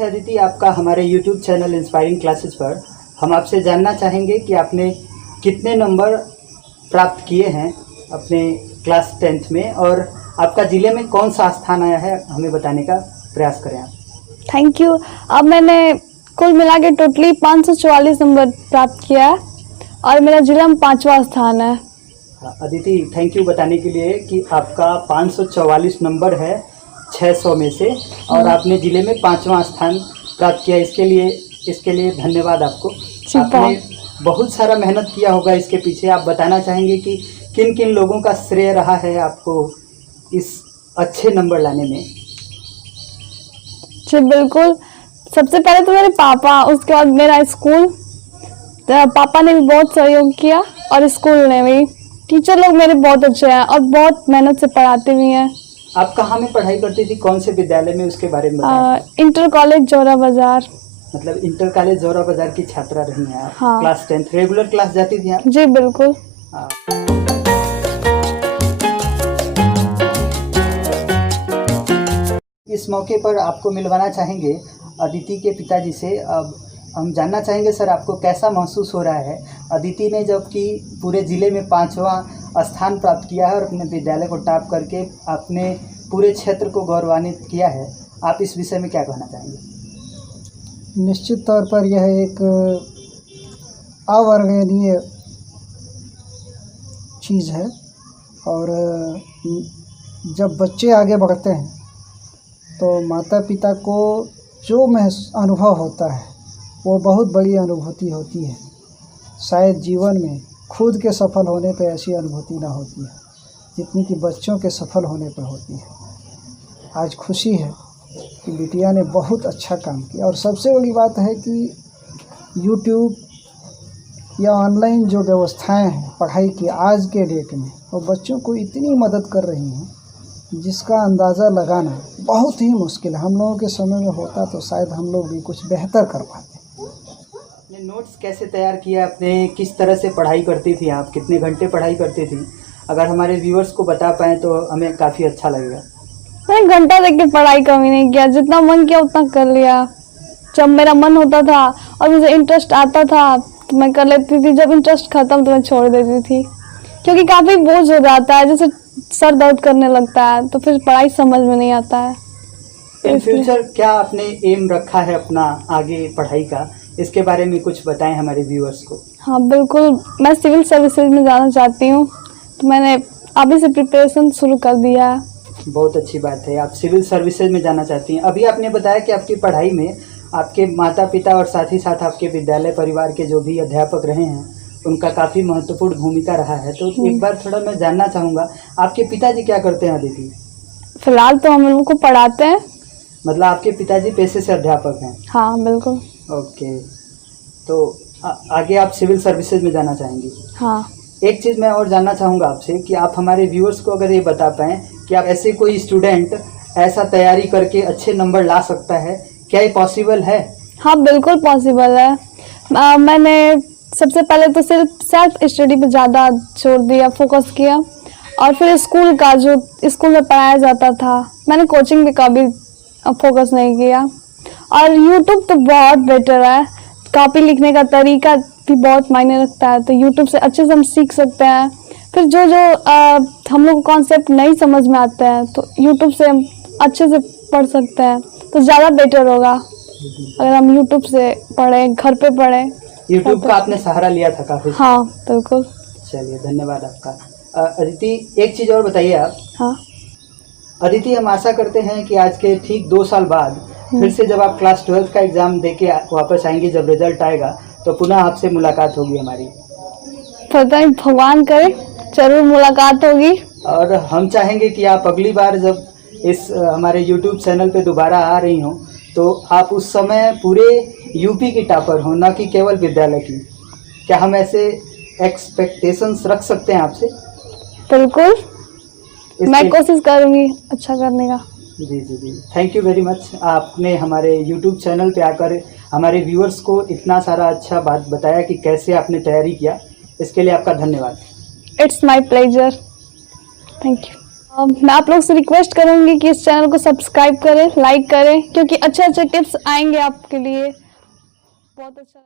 है अदिति आपका हमारे YouTube चैनल इंस्पायरिंग क्लासेस पर। हम आपसे जानना चाहेंगे कि आपने कितने नंबर प्राप्त किए हैं अपने क्लास 10th में और आपका ज़िले में कौन सा स्थान आया है, हमें बताने का प्रयास करें आप। Thank you. अब मैंने कुल मिला के टोटली 544 नंबर प्राप्त किया है और मेरा जिला में 5वां स्थान है। अदिति थैंक यू बताने के लिए कि आपका 544 नंबर है 600 में से और आपने ज़िले में 5वां स्थान प्राप्त किया। इसके लिए धन्यवाद आपको। आपने बहुत सारा मेहनत किया होगा इसके पीछे। आप बताना चाहेंगे कि किन किन लोगों का श्रेय रहा है आपको इस अच्छे नंबर लाने में? जी बिल्कुल। सबसे पहले तो मेरे पापा, उसके बाद मेरा स्कूल। पापा ने भी बहुत सहयोग किया और स्कूल ने भी। टीचर लोग मेरे बहुत अच्छे हैं और बहुत मेहनत से पढ़ाते भी हैं। आप कहाँ में पढ़ाई करती थी, कौन से विद्यालय में, उसके बारे में बताएं। इंटर कॉलेज जोरा बाजार। मतलब इंटर कॉलेज जोरा बाजार की छात्रा रही हैं आप। हाँ। क्लास 10th रेगुलर क्लास जाती थी आप? जी बिल्कुल। हाँ। इस मौके पर आपको मिलवाना चाहेंगे अदिति के पिताजी से। अब हम जानना चाहेंगे सर, आपको कैसा महसूस हो रहा है? अदिति ने जबकि पूरे ज़िले में 5वां स्थान प्राप्त किया है और अपने विद्यालय को टॉप करके अपने पूरे क्षेत्र को गौरवान्वित किया है, आप इस विषय में क्या कहना चाहेंगे? निश्चित तौर पर यह एक अवर्णनीय चीज़ है और जब बच्चे आगे बढ़ते हैं तो माता पिता को जो अनुभव होता है वो बहुत बड़ी अनुभूति होती है। शायद जीवन में खुद के सफल होने पर ऐसी अनुभूति ना होती है जितनी कि बच्चों के सफल होने पर होती है। आज खुशी है कि बिटिया ने बहुत अच्छा काम किया और सबसे बड़ी बात है कि YouTube या ऑनलाइन जो व्यवस्थाएं हैं पढ़ाई की आज के डेट में, वो बच्चों को इतनी मदद कर रही हैं जिसका अंदाज़ा लगाना बहुत ही मुश्किल है। हम लोगों के समय में होता तो शायद हम लोग भी कुछ बेहतर कर पाते। आपने नोट्स कैसे तैयार किया? आपने किस तरह से पढ़ाई करती थी? आप कितने घंटे पढ़ाई करती थी? अगर हमारे व्यूअर्स को बता पाएँ तो हमें काफ़ी अच्छा लगेगा। मैंने घंटा देख के पढ़ाई कमी नहीं किया, जितना मन किया उतना कर लिया। जब मेरा मन होता था और मुझे इंटरेस्ट आता था तो मैं कर लेती थी, जब इंटरेस्ट खत्म तो मैं छोड़ देती थी, क्योंकि काफ़ी बोझ हो जाता है, जैसे सर दर्द करने लगता है तो फिर पढ़ाई समझ में नहीं आता है। इन फ्यूचर क्या आपने एम रखा है अपना आगे पढ़ाई का? इसके बारे में कुछ बताएं हमारे व्यूअर्स को। हाँ बिल्कुल, मैं सिविल सर्विसेज में जाना चाहती हूँ, तो मैंने अभी से प्रिपरेशन शुरू कर दिया है। बहुत अच्छी बात है, आप सिविल सर्विसेज में जाना चाहती हैं। अभी आपने बताया कि आपकी पढ़ाई में आपके माता पिता और साथ ही साथ आपके विद्यालय परिवार के जो भी अध्यापक रहे हैं उनका काफ़ी महत्वपूर्ण भूमिका रहा है। तो एक बार थोड़ा मैं जानना चाहूँगा, आपके पिताजी क्या करते हैं अदिति? फिलहाल तो हम लोगों को पढ़ाते हैं। मतलब आपके पिताजी पेशे से अध्यापक हैं? हाँ बिल्कुल। ओके, तो आगे आप सिविल सर्विसेज में जाना चाहेंगी? हाँ। एक चीज़ मैं और जानना चाहूँगा आपसे कि आप हमारे व्यूअर्स को अगर ये बता पाएँ कि आप ऐसे कोई स्टूडेंट ऐसा तैयारी करके अच्छे नंबर ला सकता है, क्या ये पॉसिबल है? हाँ बिल्कुल पॉसिबल है। मैंने सबसे पहले तो सिर्फ सेल्फ स्टडी पे ज़्यादा जोर दिया, फोकस किया, और फिर स्कूल का जो स्कूल में पढ़ाया जाता था, मैंने कोचिंग पे कभी फोकस नहीं किया। और यूट्यूब तो बहुत बेटर है, कॉपी लिखने का तरीका भी बहुत मायने रखता है, तो यूट्यूब से अच्छे से हम सीख सकते हैं। फिर जो हम लोग कॉन्सेप्ट नहीं समझ में आते हैं तो यूट्यूब से हम अच्छे से पढ़ सकते हैं, तो ज़्यादा बेटर होगा अगर हम यूट्यूब से पढ़ें, घर पे पढ़ें। यूट्यूब का आपने सहारा लिया था काफ़ी? हाँ बिल्कुल। चलिए धन्यवाद आपका। अदिति एक चीज़ और बताइए आप। हाँ। अदिति हम आशा करते हैं कि आज के ठीक 2 साल बाद फिर से जब आप क्लास 12th का एग्ज़ाम दे के वापस आएंगे, जब रिजल्ट आएगा तो पुनः आपसे मुलाकात होगी हमारी। पता नहीं, भगवान करे जरूर मुलाकात होगी। और हम चाहेंगे कि आप अगली बार जब इस हमारे YouTube चैनल पे दोबारा आ रही हों तो आप उस समय पूरे यूपी की टॉपर हों, न कि केवल विद्यालय की। क्या हम ऐसे एक्सपेक्टेशंस रख सकते हैं आपसे? बिल्कुल, मैं कोशिश करूंगी अच्छा करने का। जी जी जी, थैंक यू वेरी मच। आपने हमारे YouTube चैनल पे आकर हमारे व्यूअर्स को इतना सारा अच्छा बात बताया कि कैसे आपने तैयारी किया, इसके लिए आपका धन्यवाद। It's my pleasure, thank you. मैं आप लोग से रिक्वेस्ट करूंगी कि इस चैनल को सब्सक्राइब करें, लाइक करें, क्योंकि अच्छे अच्छे टिप्स आएंगे आपके लिए। बहुत अच्छा।